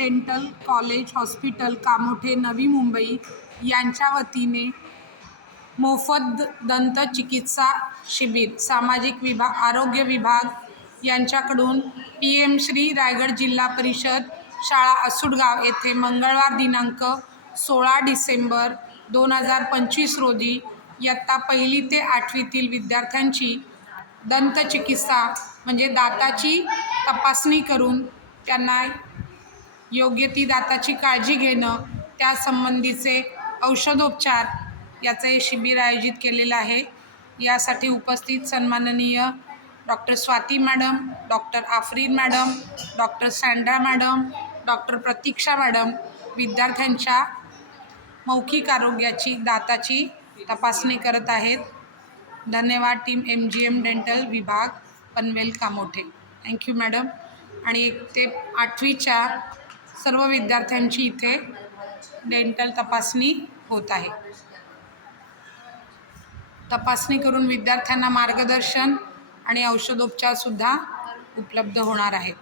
Dental college hospital Kamothe Navi Mumbai यांच्या वतीने मोफत दंतचिकित्सा शिबिर सामाजिक विभाग आरोग्य विभाग यांच्याकडून PM श्री रायगड जिल्हा परिषद शाळा असुडगाव येथे मंगळवार दिनांक 16 डिसेंबर 2025 रोजी इयत्ता 1ली ते 8वीतील विद्यार्थ्यांची दंतचिकित्सा म्हणजे दाताची तपासणी करून त्यांना योग्य ती दाताची काळजी घेणं त्यासंबंधीचे औषधोपचार याचे शिबिर आयोजित केलेलं आहे। यासाठी उपस्थित सन्माननीय doctor Swati madam, doctor Afreen madam, doctor Sandra madam, doctor Pratiksha madam विद्यार्थ्यांच्या मौखिक आरोग्याची दाताची तपासणी करत आहेत। धन्यवाद टीम MGM डेंटल विभाग पनवेल कामोठे। Thank you madam. आणि 1 ते 8वीच्या सर्व विद्यार्थ्यांची इथे डेंटल तपासणी होत आहे। तपासणी करून विद्यार्थ्यांना मार्गदर्शन आणि औषधोपचार सुद्धा उपलब्ध होणार आहेत।